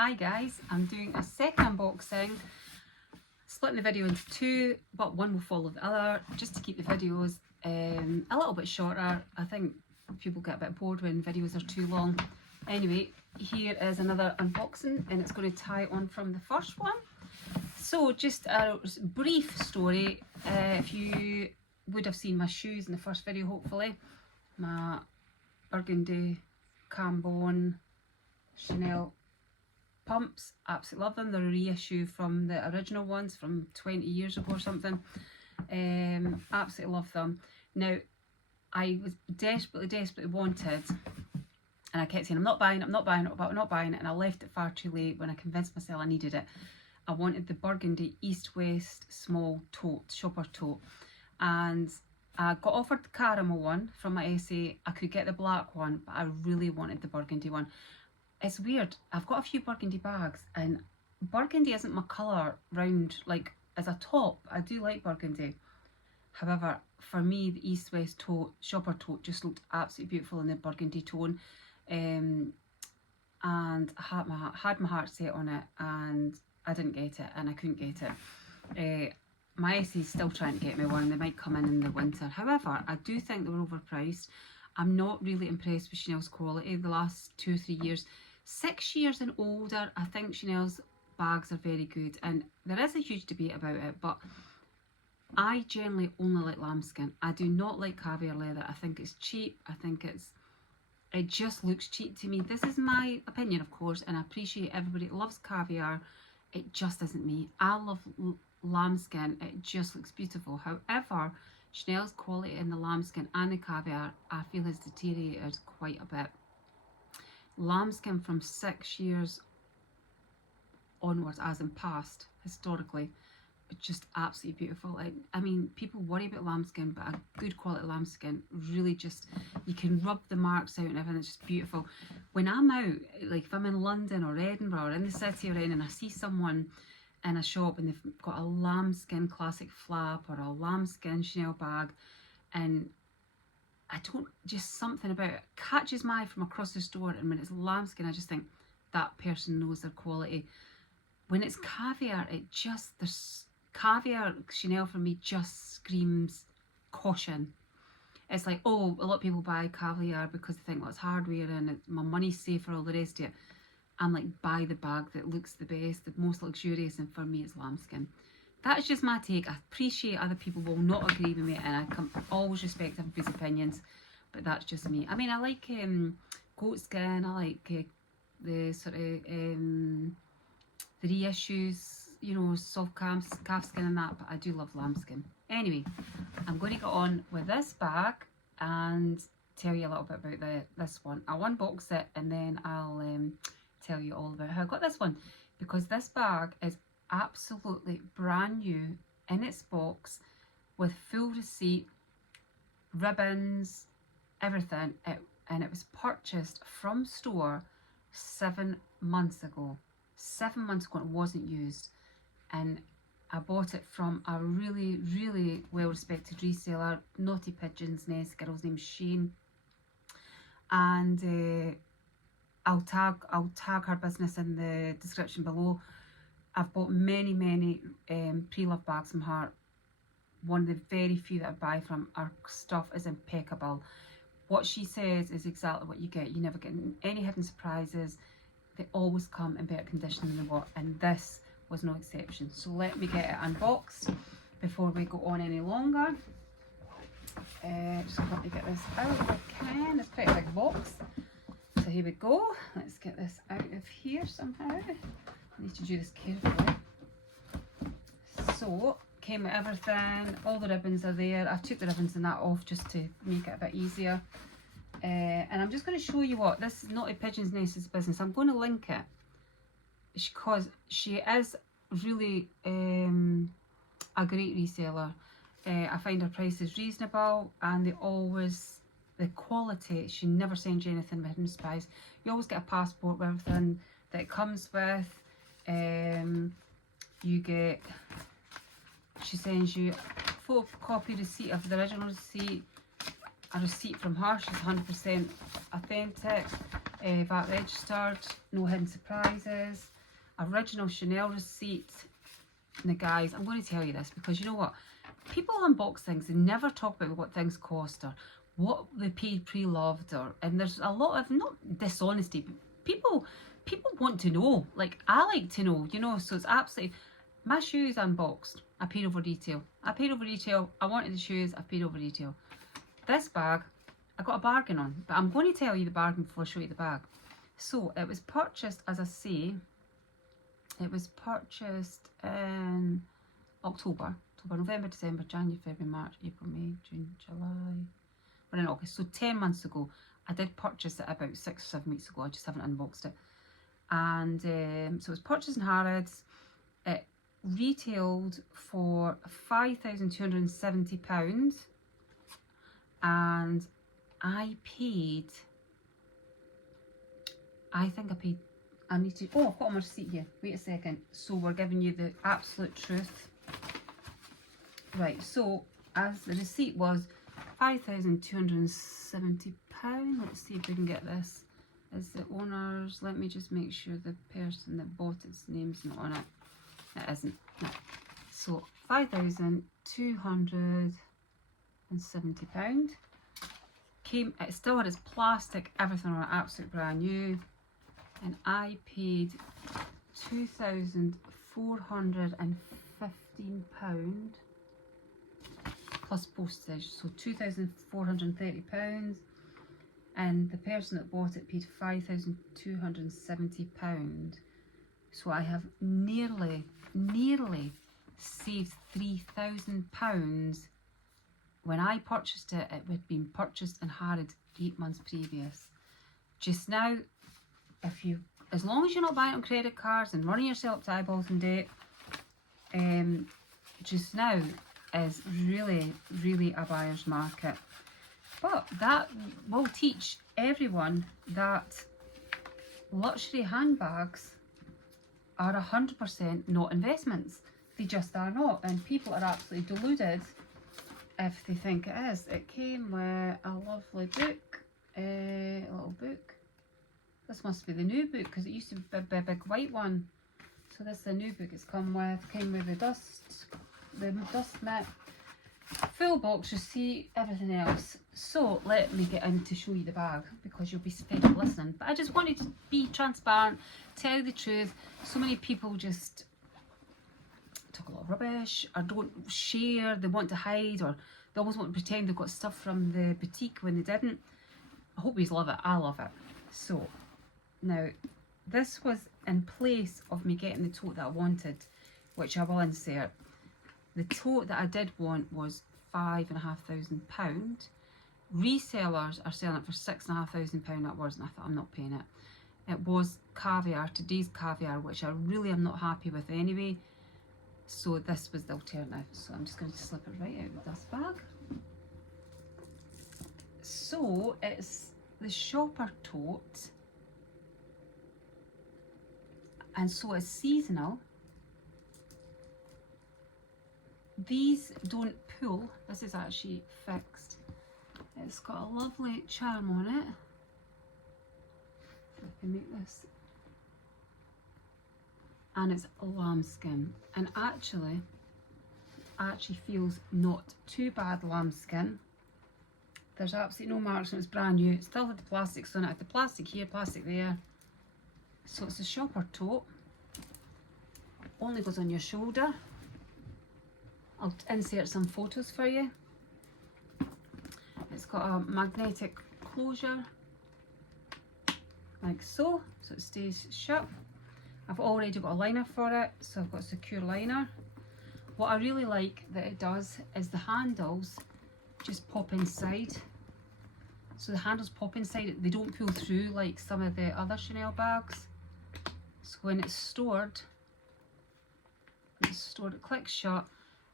Hi guys, I'm doing a second unboxing, splitting the video into two, but one will follow the other, just to keep the videos a little bit shorter. I think people get a bit bored when videos are too long. Anyway, here is another unboxing and it's going to tie on from the first one. So just a brief story. If you would have seen my shoes in the first video, hopefully, my burgundy Cambon Chanel pumps, absolutely love them. They're a reissue from the original ones from 20 years ago or something. Absolutely love them. Now, I was desperately wanted, and I kept saying I'm not buying it, I'm not buying it, I'm not buying it, and I left it far too late when I convinced myself I needed it. I wanted the burgundy east-west small tote, shopper tote, and I got offered the caramel one from my essay. I could get the black one, but I really wanted the burgundy one. It's weird, I've got a few burgundy bags and burgundy isn't my colour round, like as a top. I do like burgundy. However, for me, the east-west tote, shopper tote, just looked absolutely beautiful in the burgundy tone. And I had my heart set on it and I didn't get it and I couldn't get it. My essay's still trying to get me one. They might come in the winter. However, I do think they were overpriced. I'm not really impressed with Chanel's quality the last 2 or 3 years. 6 years and older, I think Chanel's bags are very good, and there is a huge debate about it, but I generally only like lambskin. I do not like caviar leather. I think it's cheap. I think it just looks cheap to me. This is my opinion, of course, and I appreciate everybody loves caviar. It just isn't me. I love lambskin. It just looks beautiful. However, Chanel's quality in the lambskin and the caviar, I feel, has deteriorated quite a bit. Lambskin from 6 years onwards, as in past, historically, it's just absolutely beautiful. I mean, people worry about lambskin, but a good quality lambskin really just, you can rub the marks out and everything. It's just beautiful. When I'm out, like if I'm in London or Edinburgh or in the city or anything, and I see someone in a shop and they've got a lambskin classic flap or a lambskin Chanel bag, and I don't, just something about it catches my eye from across the store, and when it's lambskin I just think that person knows their quality. When it's caviar, it just, there's caviar Chanel for me just screams caution. It's like, oh, a lot of people buy caviar because they think, well, it's hardware and my money's safe, or all the rest of it. I'm like, buy the bag that looks the best, the most luxurious, and for me it's lambskin. That's just my take. I appreciate other people will not agree with me, and I can always respect everybody's opinions, but that's just me. I mean, I like goat skin, I like the sort of the reissues, you know, soft calf skin and that, but I do love lambskin. Anyway, I'm going to go on with this bag and tell you a little bit about this one. I'll unbox it and then I'll tell you all about how I got this one, because this bag is absolutely brand new in its box with full receipt, ribbons, everything, and it was purchased from store 7 months ago. 7 months ago, it wasn't used, and I bought it from a really well respected reseller, Naughty Pigeon's Nest. Girl's name's Shane, and I'll tag her business in the description below. I've bought many pre-loved bags from her. One of the very few that I buy from. Her stuff is impeccable. What she says is exactly what you get. You never get any hidden surprises. They always come in better condition than they were, and this was no exception. So let me get it unboxed before we go on any longer. Just let me get this out if I can. It's quite a big box. So here we go. Let's get this out of here somehow. I need to do this carefully. So, came with everything. All the ribbons are there. I took the ribbons and that off just to make it a bit easier. And I'm just going to show you what this is. Naughty Pigeon's Nest's business. I'm going to link it because she is really a great reseller. I find her prices reasonable, and the quality, she never sends you anything with hidden surprise. You always get a passport with everything that it comes with. You get, she sends you a photocopy receipt of the original receipt, a receipt from her, she's 100% authentic, VAT registered, no hidden surprises, original Chanel receipt. Now guys, I'm going to tell you this because you know what? People unbox things and never talk about what things cost or what they paid pre-loved, or and there's a lot of, not dishonesty, but people want to know. Like, I like to know, you know, so it's absolutely, my shoes unboxed, I paid over retail. I wanted the shoes, I paid over retail. This bag, I got a bargain on, but I'm going to tell you the bargain before I show you the bag. So it was purchased, as I say, it was purchased in October, November, December, January, February, March, April, May, June, July. We're in August, so 10 months ago. I did purchase it about 6 or 7 weeks ago. I just haven't unboxed it. And so it was purchased in Harrods. It retailed for £5,270, and I need to, oh, I've got my receipt here. Wait a second. So we're giving you the absolute truth. Right, so as the receipt was £5,270. Let's see if we can get this. Is the owners, let me just make sure the person that bought its name's not on it. It isn't. No. So £5,270. Came, it still had its plastic, everything on it, absolute brand new. And I paid £2,415 plus postage, so £2,430, and the person that bought it paid £5,270. So I have nearly saved £3,000. When I purchased it, it had been purchased in Harrods 8 months previous. Just now, as long as you're not buying on credit cards and running yourself to eyeballs in debt, just now is really a buyer's market. But that will teach everyone that luxury handbags are 100% not investments. They just are not, and people are absolutely deluded if they think it is. It came with a lovely book, a little book. This must be the new book because it used to be a big white one. So this is a new book it's came with the dust mitt, full box receipt, everything else. So let me get in to show you the bag because you'll be fed up listening. But I just wanted to be transparent, tell you the truth. So many people just talk a lot of rubbish or don't share, they want to hide, or they always want to pretend they've got stuff from the boutique when they didn't. I hope you love it, I love it. So now this was in place of me getting the tote that I wanted, which I will insert. The tote that I did want was £5,500. Resellers are selling it for £6,500 upwards, and I thought, I'm not paying it. It was caviar, today's caviar, which I really am not happy with anyway. So this was the alternative. So I'm just going to slip it right out of this bag. So it's the shopper tote, and so it's seasonal. These don't pull. This is actually fixed. It's got a lovely charm on it. If I can make this. And it's lambskin. And actually feels not too bad lambskin. There's absolutely no marks on it. It's brand new. It still had the plastics on it. The plastic here, plastic there. So it's a shopper tote. Only goes on your shoulder. I'll insert some photos for you. It's got a magnetic closure, like so it stays shut. I've already got a liner for it, so I've got a secure liner. What I really like that it does is the handles just pop inside. So the handles pop inside, they don't pull through like some of the other Chanel bags. So when it's stored, it clicks shut,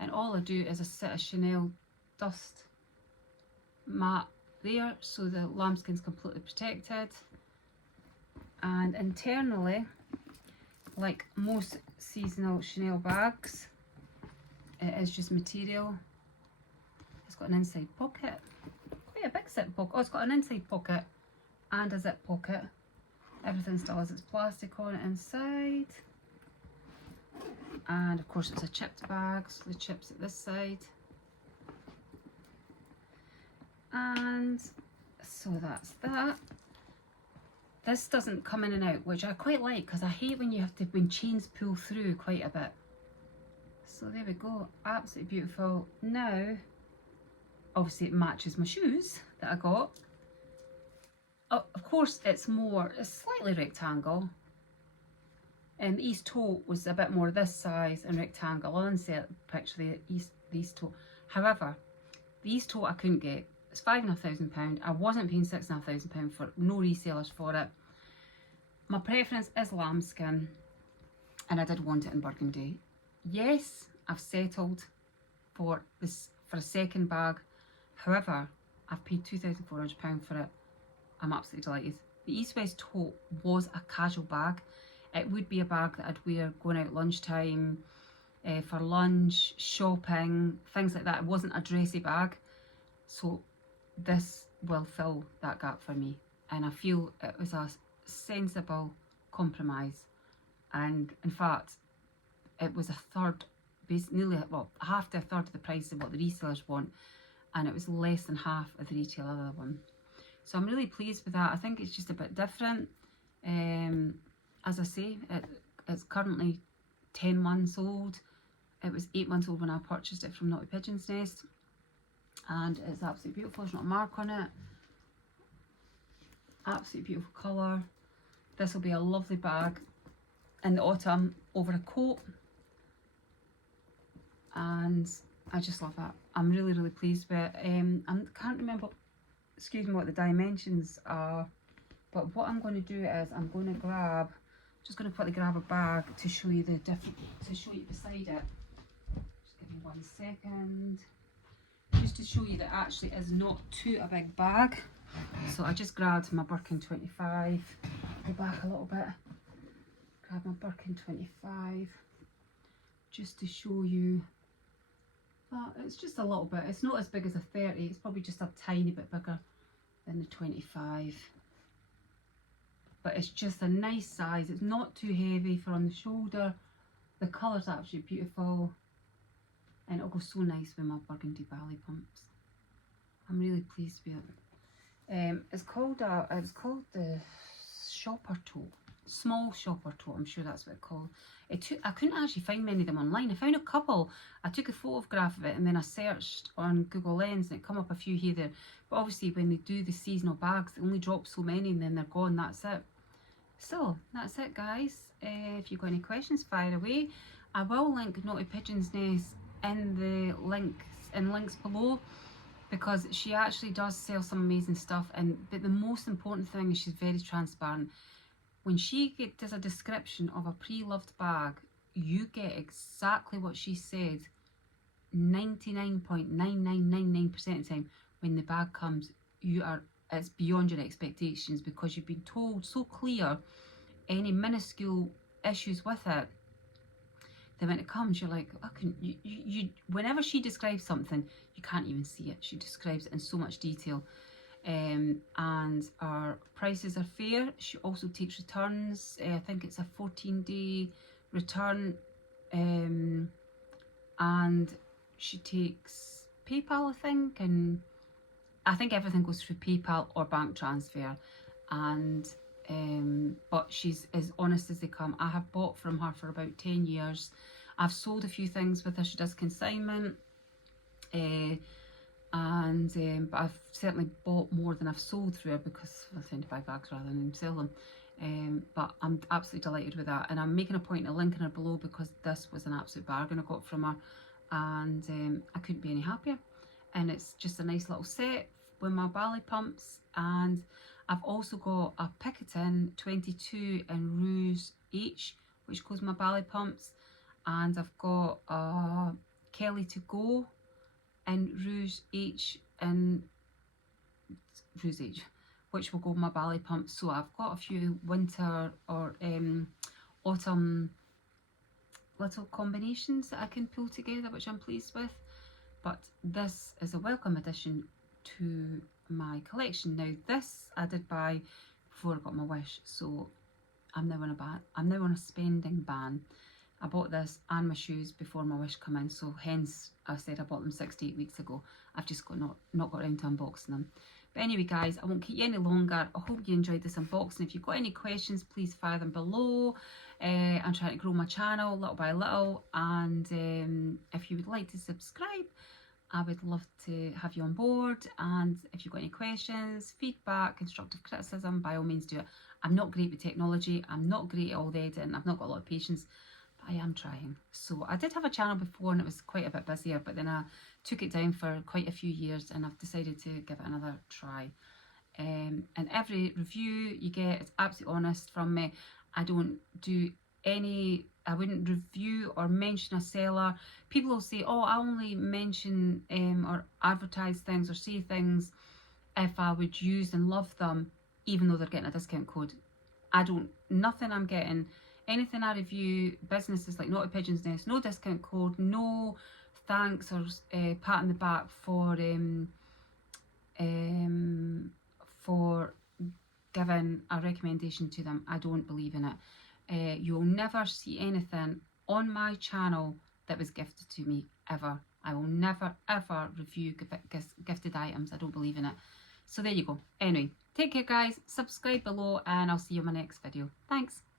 and all I do is I set a Chanel dust mat there so the lambskin's completely protected. And internally, like most seasonal Chanel bags, it is just material. It's got an inside pocket, quite a big zip pocket. Oh, it's got an inside pocket and a zip pocket. Everything still has its plastic on it inside. And of course it's a chipped bag, so the chips at this side. And so that's that. This doesn't come in and out, which I quite like because I hate when you have to, when chains pull through quite a bit. So there we go, absolutely beautiful. Now, obviously it matches my shoes that I got. Oh, of course it's slightly rectangle. And the east toe was a bit more this size and rectangle. I'll insert a picture of the east toe. However, the east toe I couldn't get. It's £5,500. I wasn't paying £6,500 for no resellers for it. My preference is lambskin, and I did want it in burgundy. Yes, I've settled for a second bag. However, I've paid £2,400 for it. I'm absolutely delighted. The East West tote was a casual bag. It would be a bag that I'd wear going out lunchtime, for lunch, shopping, things like that. It wasn't a dressy bag. So this will fill that gap for me. And I feel it was a sensible compromise. And in fact, it was a third, nearly, well, half to a third of the price of what the resellers want. And it was less than half of the retail other one. So I'm really pleased with that. I think it's just a bit different. As I say, it's currently 10 months old. It was 8 months old when I purchased it from Naughty Pigeon's Nest. And it's absolutely beautiful. There's not a mark on it. Absolutely beautiful colour. This will be a lovely bag in the autumn over a coat. And I just love that. I'm really, really pleased with it. I can't remember, excuse me, what the dimensions are. But what I'm going to do is I'm going to just going to quickly grab a bag to show you the different, to show you beside it. Just give me 1 second. Just to show you that actually is not too a big bag. So I just grabbed my Birkin 25. Go back a little bit. Grab my Birkin 25. Just to show you that it's just a little bit. It's not as big as a 30. It's probably just a tiny bit bigger than the 25. But it's just a nice size. It's not too heavy for on the shoulder. The colour's absolutely beautiful. And it'll go so nice with my burgundy ballet pumps. I'm really pleased with it. It's called the shopper tote. Small shopper tote, I'm sure that's what it's called. I couldn't actually find many of them online. I found a couple. I took a photograph of it and then I searched on Google Lens and it come up a few here there. But obviously when they do the seasonal bags, they only drop so many and then they're gone, that's it. So that's it, guys. If you've got any questions, fire away. I will link Naughty Pigeon's Nest in the links below, because she actually does sell some amazing stuff. But the most important thing is she's very transparent. When she does a description of a pre-loved bag, you get exactly what she said 99.9999% of the time. When the bag comes, it's beyond your expectations, because you've been told so clear any minuscule issues with it, then when it comes you're like, whenever she describes something, you can't even see it. She describes it in so much detail. And our prices are fair. She also takes returns. I think it's a 14-day return, and she takes PayPal, I think, and I think everything goes through PayPal or bank transfer. And but she's as honest as they come. I have bought from her for about 10 years. I've sold a few things with her. She does consignment, but I've certainly bought more than I've sold through her, because I tend to buy bags rather than sell them. But I'm absolutely delighted with that, and I'm making a point of linking her below, because this was an absolute bargain I got from her, and I couldn't be any happier. And it's just a nice little set with my ballet pumps. And I've also got a Picotin 22 in Rouge H, which goes with my ballet pumps, and I've got a Kelly to Go in Rouge H, which will go with my ballet pumps. So I've got a few winter or autumn little combinations that I can pull together, which I'm pleased with. But this is a welcome addition to my collection. Now this I did buy before I got my wish, so I'm now on a spending ban. I bought this and my shoes before my wish come in, so hence I said I bought them 6 to 8 weeks ago. I've just not got around to unboxing them. But anyway guys, I won't keep you any longer. I hope you enjoyed this unboxing. If you've got any questions, please fire them below. I'm trying to grow my channel little by little, and if you would like to subscribe, I would love to have you on board. And if you've got any questions, feedback, constructive criticism, by all means do it. I'm not great with technology. I'm not great at all the editing. I've not got a lot of patience, but I am trying. So I did have a channel before and it was quite a bit busier, but then I took it down for quite a few years and I've decided to give it another try. And every review you get is absolutely honest from me. I don't do any, I wouldn't review or mention a seller. People will say, oh, I only mention or advertise things or say things if I would use and love them, even though they're getting a discount code. I don't, nothing I'm getting, anything I review, businesses like Naughty Pigeon's Nest, no discount code, no thanks or pat on the back for giving a recommendation to them. I don't believe in it. You'll never see anything on my channel that was gifted to me, ever. I will never ever review gifted items. I don't believe in it. So there you go. Anyway, take care guys, subscribe below, and I'll see you in my next video. Thanks.